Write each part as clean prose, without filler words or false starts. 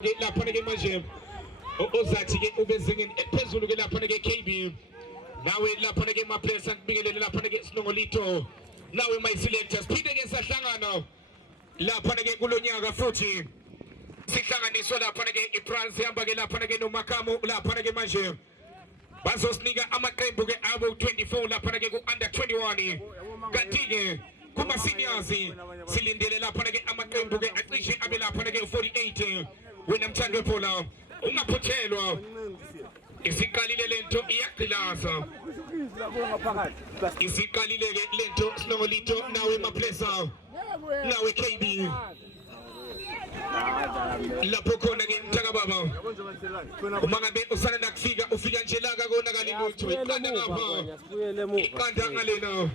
lapha ke manje ozathi ke ubezingeni ephezulu ke lapha ke KB nawe lapha ke maplayers akubingelele lapha ke Sinongolito nawe my selectors phinde ke sahlangana lapha ke kulonyaka futhi sihlanganiswa lapha ke iPrance ihamba ke lapha ke noMakamo lapha ke manje bazosinika amaqembu ke abo 24 lapha ke ku under 21 kanti ke kuma seniors silindele lapha ke amaqembu ke acishe abe lapha ke 48 wena mthando webhola ungaphuthelwa isiqalile lento iyaqilasa isiqalile ke lento Sinongolito nawe maplesa nawe KB lapho khona ke mthaka baba uma ngabe usana nakufika ufika nje la kakonakali lutho iqanda ngapha iqanda ngalena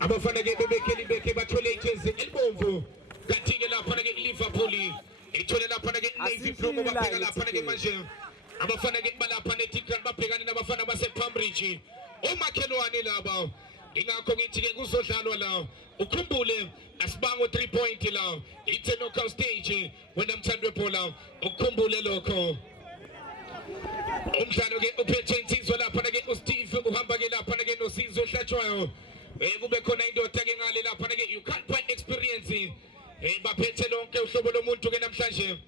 abafana ke bebekeli beke bathole ijezi elibomvu kanti ke lapha ke Liverpool ithole lapha ke Navy Blue bapeka lapha ke manje abafana ke balapha neTikran babhekane nabafana base Cambridge omakhelwane laba ingakho ngithi ke kuzodlalwa la ukhumbule asibanga 3 point la it's a knockout stage wena mthando webhola ukhumbule lokho umdlalo ke uphethe insizwa lapha ke uSteve uhamba ke lapha ke noSizwe ohlatshwayo kube khona indoda ke ngale lapha ke you can't find experience baphethe lonke uhlobo lomuntu ke namhlanje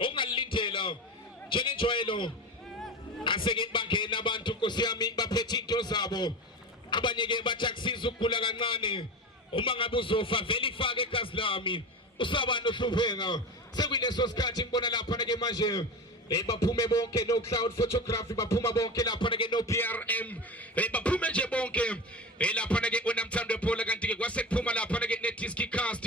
ongalindela njengenjwayelo aseke bangena abantu Nkosi yami baphethe into zabo abanye ke bathi akusiza ukugula kancane uma ngabe uzofa vele ifake igazi lami usabani ohlupheka sekuyileso sikhathi ngibona lapha ke manje baphume bonke no cloud photography baphuma bonke lapha ke no PRM baphume nje bonke lapha ke unamthando webhola kanti ke kwase kuphuma lapha ke neDisc cast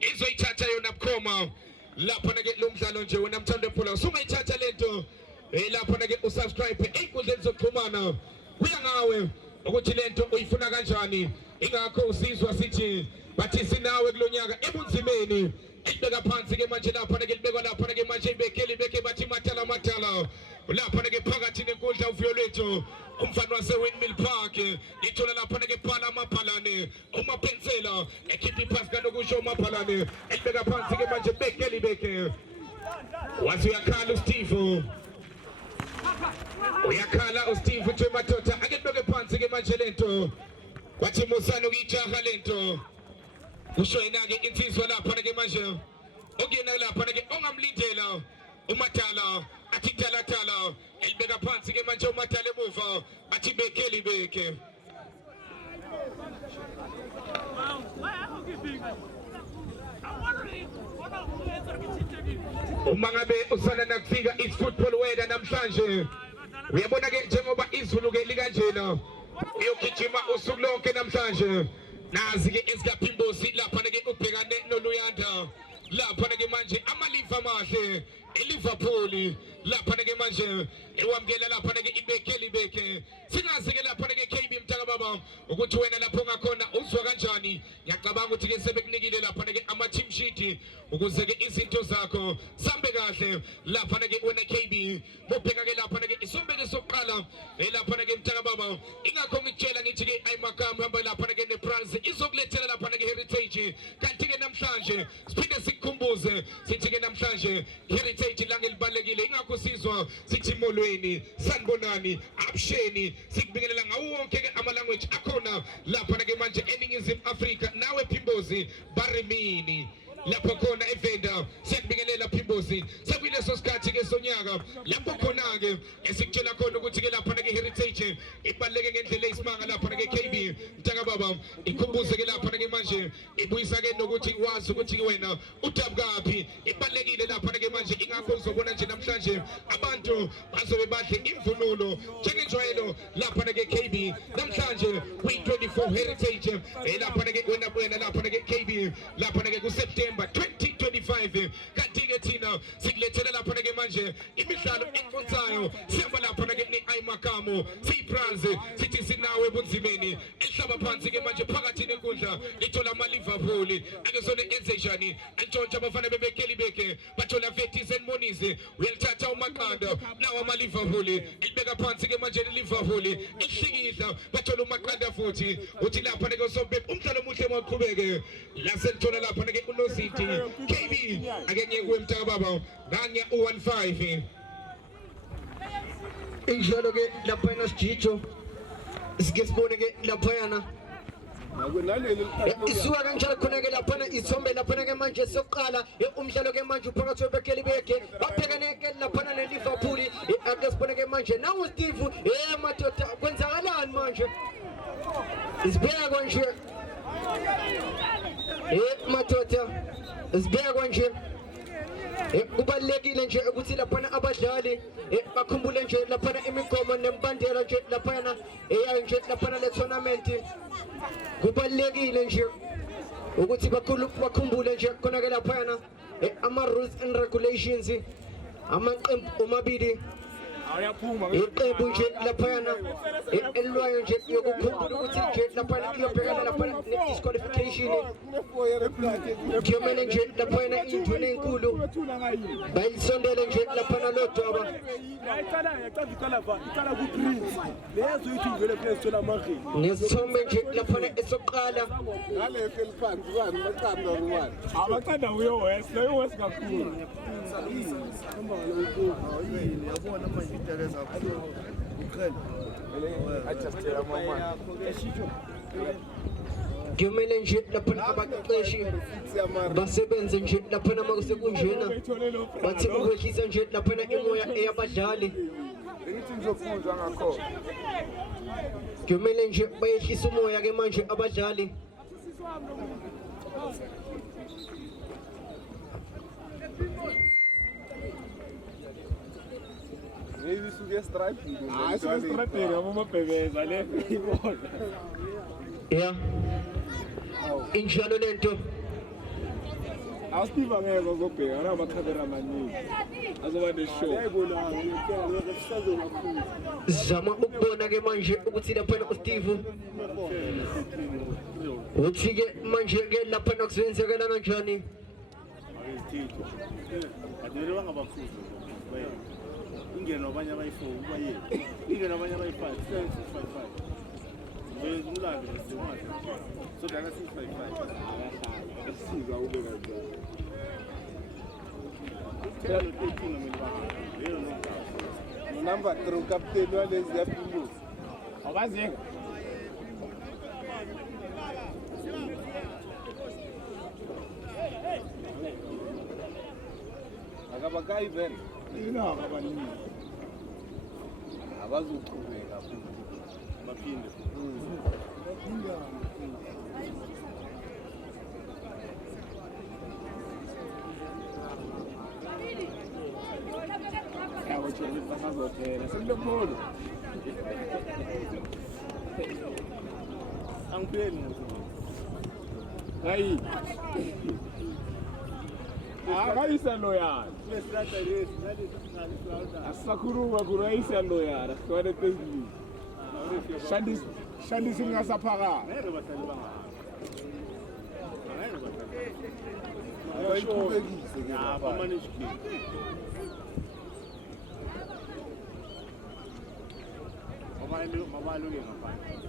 izoyithatha yona bukhoma lapha ke lo mdlalo nje unamthando webhola usungayithatha lento lapha ke usubscribe einkundleni zokuxhumana kuya ngawe ukuthi lento uyifuna kanjani ingakho usizwa sithi bathi sinawe kulonyaka ebunzimeni ibeka phansi ke manje lapha ke libekwa lapha ke manje ibekeli beke bathi matala lapha ke phakathi nenkundla uVioletho umfana wase Windmill Park ithola lapha ke phala amaphalane umapensela ekhipha iphansi kanokusho umaphalane ibeka phansi ke manje bekeli beke wathi uyakhala uSteve uyakhala uSteve uthi madoda ake libeke phansi ke manje lento kwathi musana ukijaha lento kusho yena ke insizwa lapha ke manje ongena lapha ke ongamlindela uMatala athi tala elibeka phansi ke manje uMatala emuva athi bekeli beke uma ngabe usana nakufika is football weather namhlanje uyabona ke njengoba izulu ke likanjena uyogijima usuku lonke namhlanje nazi ke esikapimbosi lapha ke ubhekane noLuyanda lapha ke manje amaliva amahle eLiverpool lapha ke manje ewamkela lapha ke ibekeli beke singazi ke lapha ke KB mthaka baba ukuthi wena lapho ngakhona uzwa kanjani ngiyacabanga ukuthi ke sebekunikile lapha ke ama team sheet ukuze ke izinto zakho sambe kahle lapha ke wena KB bobheka ke lapha ke isombe ke sokuqala lapha ke mthaka baba ingakho ngitshela ngithi ke ayimakamo hamba lapha ke nePrance izokulethela lapha ke Heritage kanti ke namhlanje siphinde sikhumbuze sithi ke namhlanje Heritage langelibalekile ingakho sizwa sithi molweni sanibonani absheni sikubingelela ngawo wonke ke ama language akhona lapha ke manje eNingizimu Afrika nawe Phimbozi Barimini lapho khona evenda siyakubingelela Phimbozi sekuyileso sikhathi ke sonyaka lapho khona ke esikutshela khona ukuthi ke lapha ke Heritage ibaleke ngendlela eyisimanga lapha ke KB mthaka baba ikhumbuze ke lapha ke manje ibuyisa ke nokuthi wazi ukuthi wena udabukaphi ibalekile lapha ke manje ingakho uzobona nje namhlanje abantu bazobe badle imvunulo njengenjwayelo lapha ke KB namhlanje kwi24 Heritage lapha ke wena lapha ke KB lapha ke ku September 2025 kanti ke thina sikulethela lapha ke manje imidlalo enkonzayo sihamba lapha ke neAyimakamo siPrance sithi sinawe ebunzimeni ehlaba phansi ke manje phakathi nenkundla lithola ama Liverpool ake sona enze njani antshontsha abafana bebekeli beke bathola Vetis and Money Msimizi uyalithatha uMaqanda nawo ama-Liverpool ilibeka phansi-ke manje Liverpool ihlikihla bathola uMaqanda futhi uthi lapha neke uSompempe umdlalo omuhle mawuqhubeke laselithola lapha neke uNositi KB ake ngiye kuwe Mtakababa nangiya u-15 injalo-ke laphayana sijijo sike sibone-ke laphayana isuka kanjalo khona-ke laphana ithombe laphana-ke manje sokuqala umdlalo-ke manje uphakathi weBekelibeke babhekane-ke laphana neLiverpool ake sibone-ke manje nawo Steve madoda kwenzakalani manje sibheka nje madoda sibheka nje kubalekile nje ukuthi laphana abadlali bakhumbule nje laphana imigomo nemibandela nje laphana eyayo nje laphana le tournament kubalekile nje ukuthi bakhumbule nje khona-ke laphana ama-rules and regulations amaqembu omabili iqembu nje laphayana elwayo nje yokukhumbula ukuthi nje laphana iyobhekana laphana ne-disqualification kuyomele nje laphayana induna enkulu bayisondele nje laphana lodwaba nesithombe nje laphana esokuqala abaqanda uyo West lo West kakhulu kuyomele nje laphana abaqeqeshi basebenze nje laphana makusekunjena bathi ukwehlisa nje laphana imoya eyabadlali kuyomele nje bayehlisa umoya-ke manje abadlali Maybe suge stripe. Suge stripe ngamo mabhebeza le ibona. Yeah. Injalo lento. Asiba ngeke uzobheka na amakhamera amaningi. Azoba ne-show. Yayibona ngeke sisazokakhulu. Zama ukubona-ke manje ukuthi laphana uSteve uthi-ke manje-ke laphana kuzenzekela kanjani. Adele bangabafuzi. Ingeno abanye abayi4 ubayeni ingeno abanye abayi5 755 benza umlando ngesimanje so dala 655 asiza ube kanjani phela lo 13 nomela yena no number 3 captain walezi yapimbuzi abazenga akabakai vele ina abaningi abazoqhubeka futhi baphinde yawo chele basazophela sekulopholo angipheli muthi hayi akayisa loyal lestrata lesi asakhuluma kurayisa loyal asikwade phezulu shandisi ngasaphaka ngeke bahlali banga ngeke bahlali ayiqhubekise ke lapha manage mabalo ke ngaphandle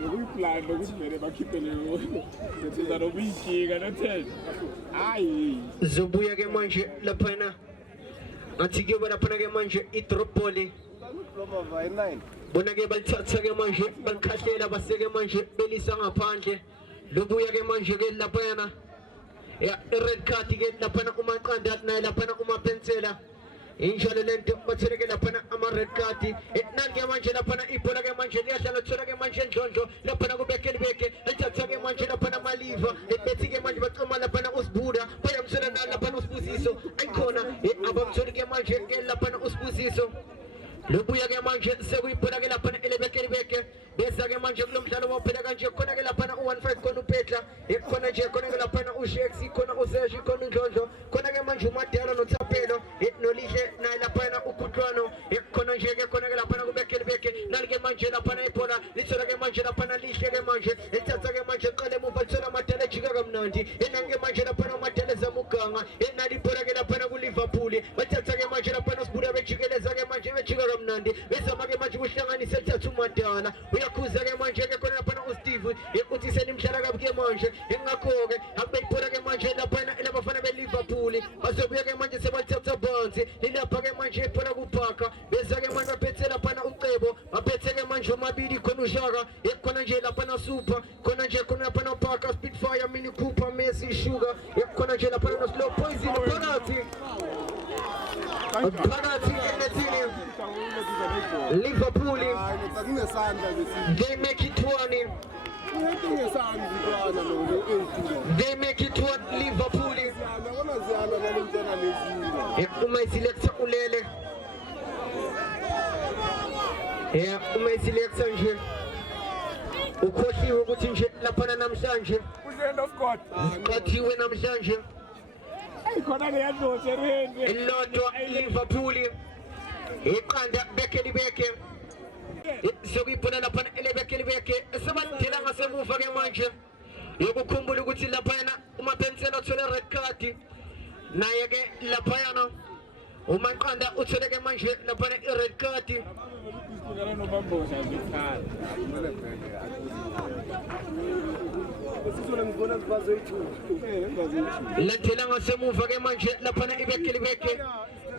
bekuyiplan lokuthi vele bakhiphe leyo siza nobuyishika no10 hayi zobuya-ke manje laphana ngathi-ke laphana-ke manje i-drop ball bona-ke balithatha-ke manje balikhahlela base-ke manje belisa ngaphandle lobuya-ke manje-ke laphana ya i-red card-ke laphana uMaqanda naye laphana uMapensela injalo lento batheleke laphana ama-red card nanke manje laphana ibhola-ke manje liyahlala thola-ke manje endlondlo laphana kuBekelibeke lithatha-ke manje laphana amaliva bethi-ke manje bacoma laphana uSibuda bayamthola na laphana uSibusiso ayikhona abamtholi-ke manje-ke laphana uSibusiso lobuya-ke manje sekuyibhola-ke laphana eleBekelibeke besa-ke manje kulo mdlalo waphela kanje khona-ke laphana u-15 khona uPetla khona nje khona-ke laphana uSheksi khona uSeshi khona uNdlondlo khona-ke manje uMadela noThapelo nolihle naye laphana uKhutlwano khona nje-ke khona-ke laphana kuBekelibeke nali-ke manje laphana ibhola lithola-ke manje laphana lihle-ke manje lithatha-ke manje qale emuva lithola amadela ejika kamnandi enanke manje laphana amadela ezama uganga enali ibhola-ke laphana kuLiverpool manje lapha nosbuda bejikeleza ke manje bejika kamnandi bezama ke manje ukuhlanganisa ethathu madala uyakhuza ke manje ke khona lapha uSteve ukuthi senimhlala kabi ke manje engakho ke abeyiphola ke manje lapha labafana beLiverpool bazobuya ke manje sebalithatha bonzi lilapha ke manje iphola kuphaka beza ke manje baphethe lapha uCebo baphethe ke manje omabili khona uShaka ekhona nje lapha na Super khona nje khona lapha no Parker Spitfire Mini Cooper Messi Sugar ekhona nje lapha no Slow Poison phakathi enethini Liverpool they make it 20 they make it 1 Liverpool uma iselecta ulele uma iselecta nje ukhohliwe ukuthi nje lapha namhlanje End of God. qathiwe namhlanje Khona le yadlose rende. Ilodwa Liverpool iqanda beke libeke sokuyibona lapha elebeke libeke sebadela ngasemuva ke manje yokukhumbula ukuthi lapha yana uMaphensela uthole red card naye ke lapha yana uManqanda uthole ke manje lapha red card Lentela ngasemuva ke manje lapha ibeke libeke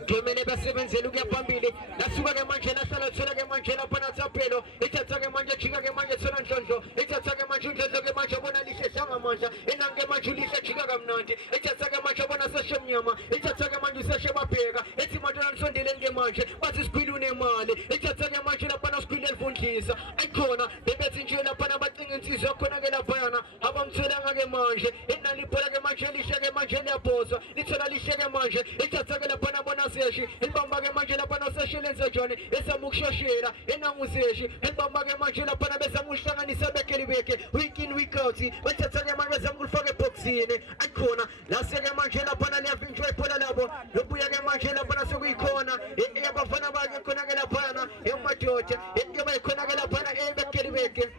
Gemene basebenzela ukuya phambili lasuka ke manje lahlala thola ke manje lapha naThapelo ithatha ke manje jika ke manje thola Ndlondlo ithatha ke manje Ndlondlo ke manje bona lihle hlangamandla enange manje lihle jika kamnandi ithatha ke manje bona seshemnyama ithatha ke manje seshebabheka ethi manje nanisondeleni ke manje bathi sikhwile unemali ithatha ke manje lapha nasikhwile elifundisa ayikhona bebethi nje lapha nabacinga insizwa khona ke lapha yana abamtholanga ke manje enaliphola ke manje lihle ke manje liyabhosa lithola lihle ke manje ithatha ke lapha nabona seshi elibamba ke manje lapha noseshi lenze John esama ukushoshela enanguseshi elibamba ke manje lapha nabezama ukuhlanganisa beke libeke week in week out bathatha ke manje bezama ukufaka eboxini ayikhona lase ke manje lapha liyavinjwa iphola labo lobuya ke manje lapha nasekuyikhona yabafana bakhe khona ke lapha emadoda yaba ikhona ke lapha ebeke libeke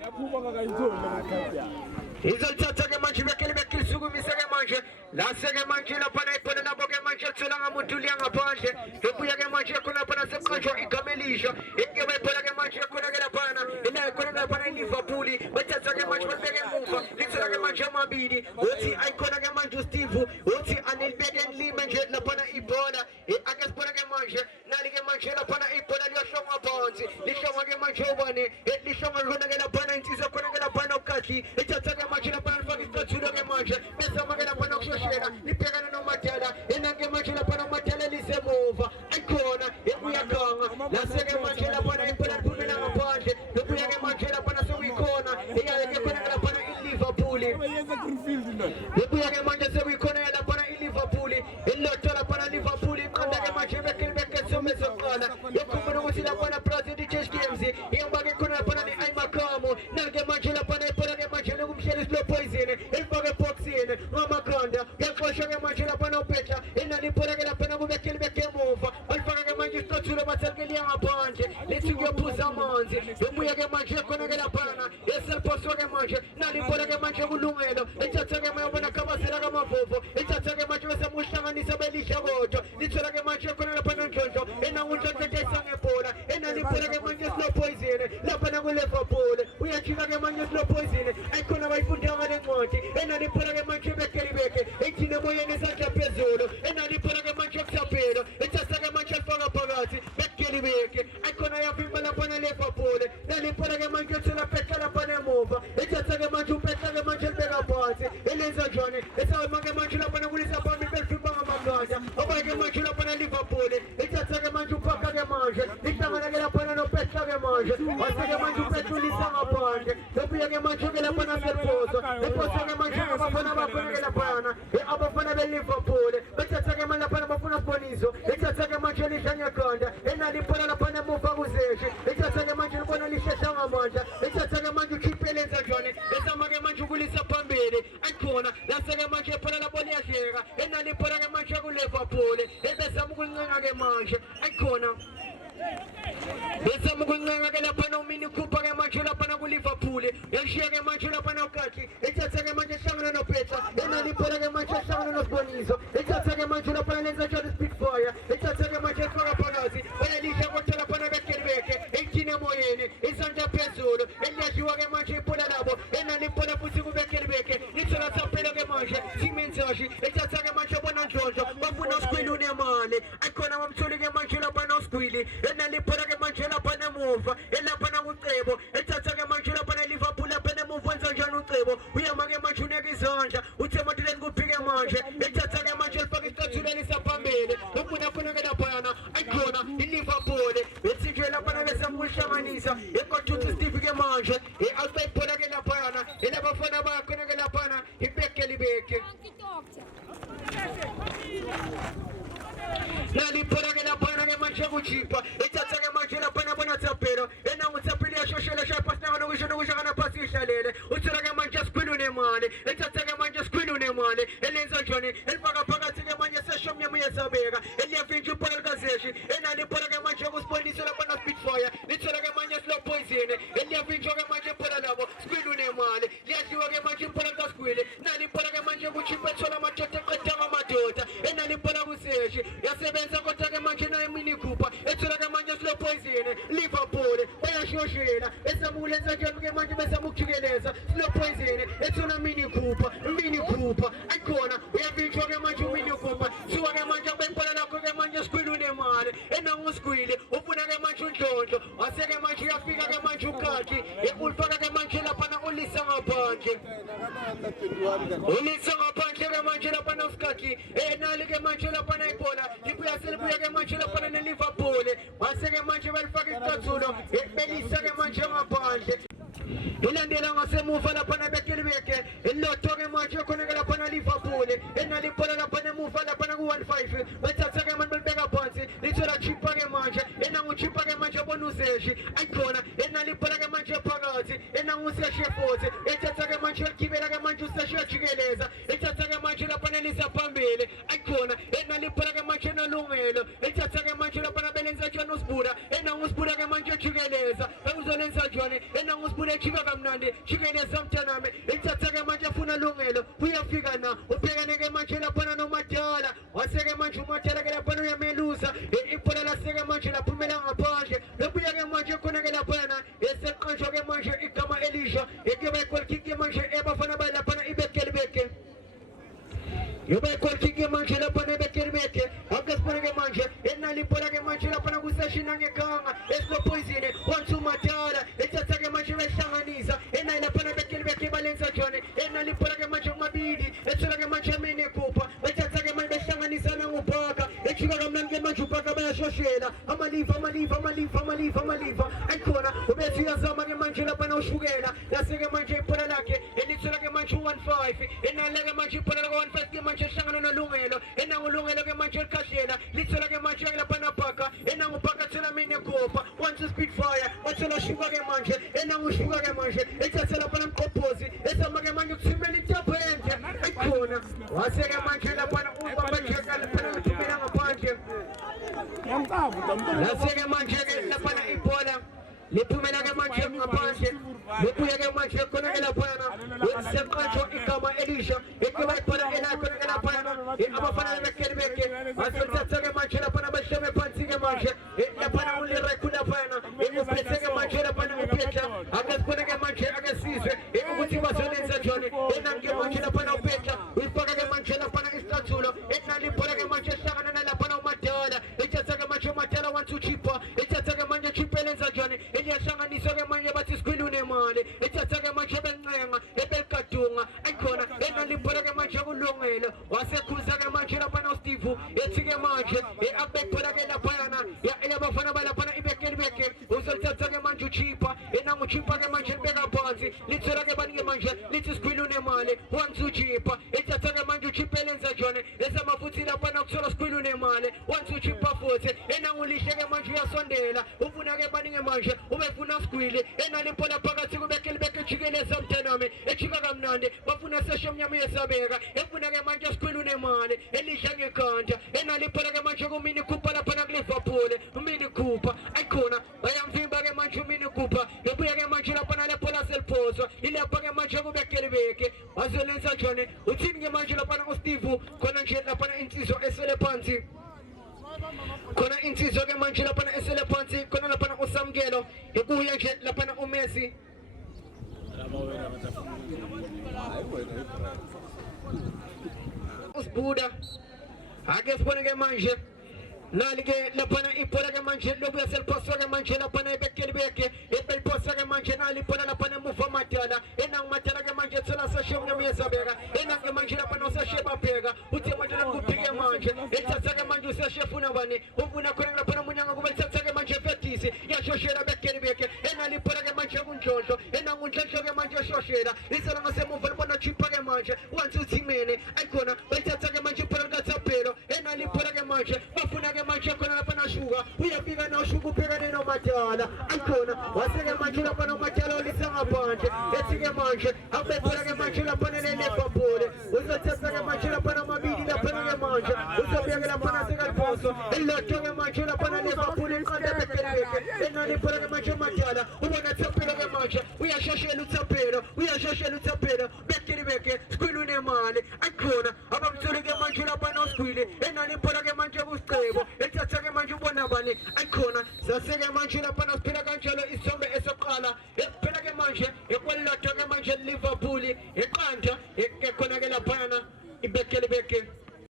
yaphuma ngakayizona ngakhathi izolithatha ke manje beke libeke lisukumise ke manje lase ke manje lapha iphola labo ke manje thola ngamuntu liyangaphandle ebuya ke manje khona lapha naseqanjwa igama elisha yaba iphola ke manje khona ke lapha ila khona lapha Liverpool bathatha ke manje babeke emuva lithola ke manje amabili uthi ayikhona ke manje uSteve uthi anilibeke endlime nje lapha ibhola akesibona ke manje nali ke manje lapha ibhola liyohlongwa phansi lihlongwa ke manje ubani lihlongwa khona ke lapha insizwa khona ke lapha uKathi ithatha ke manje lapha lifaka isithathulo ke manje bezama ke lapha ukushoshela libhekana noMadala enange manje lapha noMadala lisemuva ayikhona ekuyaganga lase ke manje lapha ibhola liphumela ngaphandle lobuya ke manje lapha sekuyikhona iyaye ke khona lapha iLiverpool yenza Greenfield ndo lobuya ke manje sekuyikhona lapha iLiverpool elilodwa lapha Liverpool iqanda ke manje beke somezoqala yokhumbula ukuthi lapha Brazil iChess Games ihamba ke khona lapha iMacamo nange manje lapha ibhola ke manje lokumhlela Slow Poison elifaka eboxini ngamakhanda yaxoshwa ke manje lapha noPetla enaliphola ke lapha kubeke libeke emuva balifaka ke manje isithathulo batheleke liyangaphandle lithi kuyophuza amanzi lobuya ke manje khona ke lapha eselphoswa ke manje naliphola ke manje kulungelo ithatha ke manje bona kabasela kamavovo ithatha ke manje besemuhlanganisa belihla kodwa lithola ke manje khona lapha Ndlondlo enanguNdlondlo esangebhola enaliphola ke manje Slow Poison lapha kuLiverpool uyajika ke manje Slow Poison ayikhona bayifundanga lencwadi enaliphola ke manje beke libeke ethine moyeni esandla phezulu enaliphola ke manje kuThapelo ithatha ke manje alifaka phakathi beke libeke ayikhona yavimba lapha Liverpool naliphola ke manje thola Petla lapha emuva ithatha ke manje uPetla ke manje libeka phansi elenza John esama ke manje lapha kulisa phambili belifimba ngamaganda oba ke manje lapha Liverpool ithatha ke manje uphaka ke manje lihlangana ke lapha noPetla ke manje wasike manje uPetla ulisa ngaphandle lobuya ke manje ke lapha naselphoso ephoso ke manje abafana bakhona ke lapha abafana beLiverpool bethatha ke manje lapha bafuna siboniso ithatha ke manje lihlanya khanda enaliphola lapha emuva kuzeshi ithatha ke manje libona lihlehla ngamandla ithatha ke manje ukhipelenza John esama ke manje ukulisa phambili ayikhona lase ke manje ephola lapho liyahleka enaliphola ke manje kuLiverpool ebesama ukuncenga ke manje ayikhona besama ukuncenga ke lapha noMini Cooper ke manje lapha kuLiverpool yashiya ke manje lapha noKathi ithatha ke manje hlangana noPetla enaliphola ke manje hlangana noSiboniso ithatha ke manje lapha lenza John Spitfire ithatha umthuli ke manje lapha noSquilly enaliphela ke manje lapha nemuva elapha nakucebo ethatha ke manje lapha neLiverpool lapha nemuva wenza njani ucebo uyama ke manje uneka izandla uthe Martin kuphike manje ethatha ke manje elifaka isitathuleni saphambili ubuna khona ke lapha yana ayikhona iLiverpool ethi lapha nabesamhlanganisa ekoduthu Steve ke manje albayiphola ke lapha yana elabafana bakhona ke lapha yana ibeke naliphola ke lapha ke manje kuchipa ethatha ke manje lapha nabona Tsapelo enangutsaphile yashoshela shapasna nokusho kana pasi ihlalele uthola ke manje Squilly nemali ethatha ke manje Squilly nemali elenza njani elifaka phakathi ke manje seshomnyama yesabeka eliyavinja uphola likaZeshi enaliphola ke manje kuspoilisa lapha na Spitfire lithola ke manje Slow Poison eliyavinjwa ke manje uphola labo Squilly nemali liyadliwa ke manje uphola likaSquilly naliphola ke manje kuchipa ethola amadoda eqedanga amadoda enaliphola kuZeshi yasebenza kodwa ke manje nayo Mini Cooper ethola ke manje Slow Poison Liverpool bayashoshela esamulenza njani ke manje besamukujikeleza Slow Poison ethola Mini Cooper ayikhona uyavinjwa ke manje Mini Cooper siwa ke manje bayiphola lakho ke manje Squilly nemali enanguSquilly ufuna ke manje uNdlondlo waseke manje uyafika ke manje uKhathi ulifaka ke manje lapha na ulisa ngaphandle ke manje lapha na uSkhathi nali ke manje lapha na ibhola libuya selibuya ke manje lapha na Liverpool waseke manje balifaka isicathulo belisa ke manje ngaphandle ilandela ngasemuva lapha nabekelibeke elotho ke manje khona ke lapha na Liverpool enaliphola lapha nemuva lapha na ku-15 bethatha ke manje belibeka phansi lithola chipa ke manje enanguchipa ke manje bona uZeshi ayikhona enaliphola ke manje phakathi enanguSeshi futhi ethatha ke manje ligibela ke manje uSeshi yajikeleza ethatha ke manje lapha nelisa phambili ayikhona enaliphola ke manje nalungelo ethatha ke manje lapha nabelenza njani uSibuda enanguSibuda ke manje yajikeleza uzolenza njani enanguSibuda ejika kamnandi jikeleza mntanami ethatha ke manje afuna lungelo uyafika na ubhekane ke manje lapha noMadala waseke manje uMadala ke lapha uyameluza ibhola laseke manje laphumela ngaphandle lobuya ke manje khona ke lapha eseqanjwa ke manje igama Elisha ekube goal kick ke manje ebafana balapha ibekelibeke yoba goal kick ke manje lapha nebekelibeke akasipona ke manje enaliphola ke manje lapha kuSeshi nangekanga Slow Poison wantu Madala ethatha ke manje behlanganisa enalapha nebekelibeke balenza njani enaliphola ke manje umabili ethola ke manje Mini Cooper ethatha ke manje behlanganisa nangubhaka ejika kamnandi ke manje ubhaka bayashoshela amaliva ayikhona ubese uyazama ke manje lapha nawushukela yaseke manje ibhola lakhe elithola ke manje u-15 enale ke manje ibhola la-15 ke manje ehlangana nolungelo enangulungelo ke manje elikhahlela lithola ke manje lapha nabhaka enangubhaka thola Mini Cooper once Spitfire wathola shuka ke manje enangushuka ke manje ethatha lapha namqophozi esama ke manje kuthimela itapende ayikhona waseke manje lapha ubabajeka lapha uthumela ngaphandle laseke manje ke lapha ibhola liphumela ke manje ngaphandle libuya ke manje khona ke lapha seqanjwa igama Elisha ekube ibhola elakho ke lapha abafana bekelibeke asithatha ke manje lapha bahlome phansi ke manje lapha uLireku lapha ubethe ke manje lapha uPetra akasibona ke manje akasizwe ukuthi bazolenza njani enange manje lapha uPetra uyifaka ke manje lapha isicathulo enaliphola ke manje ehlangana nalapha uMadala ethatha ke manje uMadala wantu chipa ethatha ke manje chipa elenza njani eliyahlanganiswa ke manje bathi Squilly nemali ethatha ke manje bencenga ebelgadunga ayikhona enaliphola ke manje kulungelo wasekhuza ke manje lapha noSteve ethi ke manje abekhola ke lapha elabafana balapha ibekelibeke uzothatha ke manje uchipa enanguchipa ke manje libeka phansi lithola ke bani ke manje lithi Squilly nemali wantu chipa ethatha ke manje uchipa elenza njani esamafuthi lapha nokuthola Squilly nemali wantu chipa futhi enangulihle ke manje uyasondela ufuna ke bani ke manje ubefuna Squilly enaliphola phakathi kubekelibeke ejikeleza mntanami ejika kamnandi bafuna seshomnyama yesabeka efuna ke manje Squilly nemali elidla ngekhanda enaliphola ke manje kuMini Cooper lapha nakuLiverpool uMini Cooper ayikhona bayamvimba ke manje uMini Cooper ebuya ke manje lapha nalephola seliphoso ilapha ke manje kubekelibeke wazolenza njani uthini ke manje lapha uSteve khona nje lapha insizwa esele phansi khona insizwa ke manje lapha esele phansi khona lapha uSamkelo ekuya nje lapha uMessi uSibuda ake sibone ke manje Nalige lapana ipora ke manje lobu ya sel poso ke manje lapana ibekeli beke ebe poso ke manje nali pona lapana muva matala enang matala ke manje tsola sa shom nyamu yesabeka enang ke manje lapana sa sheba pega uthi manje nakupike manje ethatha ke manje sa shefuna bani ubuna khona lapana munyanga kuba ethatha ke manje fetisi yashoshela bekeli beke enali pora ke manje kunjonjo enang unhlosho ke manje shoshela isala ngasemuva libona chipa ke manje wantu uthimene ayikona ethatha ke manje pora katsapelo enali pora ke manje bafuna ke manje khona lapha nashuka uyafika noshuka ubhekane nomatala ayikhona waseke manje lapha nomatala olisa ngaphandle ethi ke manje abethela ke manje lapha nelebhabhole uzothatha ke manje lapha namabili lapha ke manje uzobeka lapha nasekaliphoso elotho ke manje lapha nelebhabhole iqanda bekeleke enani phela ke manje matala ubona tsaphelo ke manje uyasheshela utsaphelo bekeli beke skwili nemali ayikhona abamthole ke manje lapha noskwili enani phela ke manje busicebo ethatha ke manje ubona bani ayikhona zaseke manje lapha nasiphila kanjalo isombe esoqala phela ke manje ekwelotho ke manje Liverpool eqanda ekhona ke lapha ibekele beke